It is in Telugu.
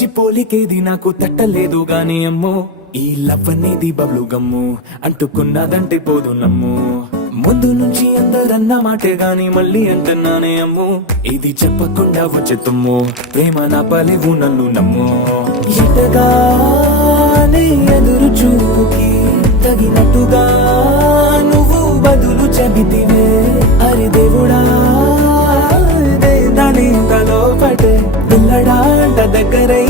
మించి పోలికేది నాకు తట్టలేదు గాని అమ్మో ఈ లవ్ అనేది బబ్లు గమ్ము అంటుకున్నదంటే పోదు నమ్ము ముందు నుంచి అందరన్న మాటే గాని మళ్ళీ అంటున్నానే అమ్ము ఇది చెప్పకుండా వచ్చే తుమ్ము ప్రేమ నా పలేవు నన్ను నమ్ము ఎటగానే ఎదురు చూపుకి తగినట్టుగా నువ్వు బదులు చెబితివే అరి దేవుడా దాని తలో పటే పిల్లడా అంట దగ్గరై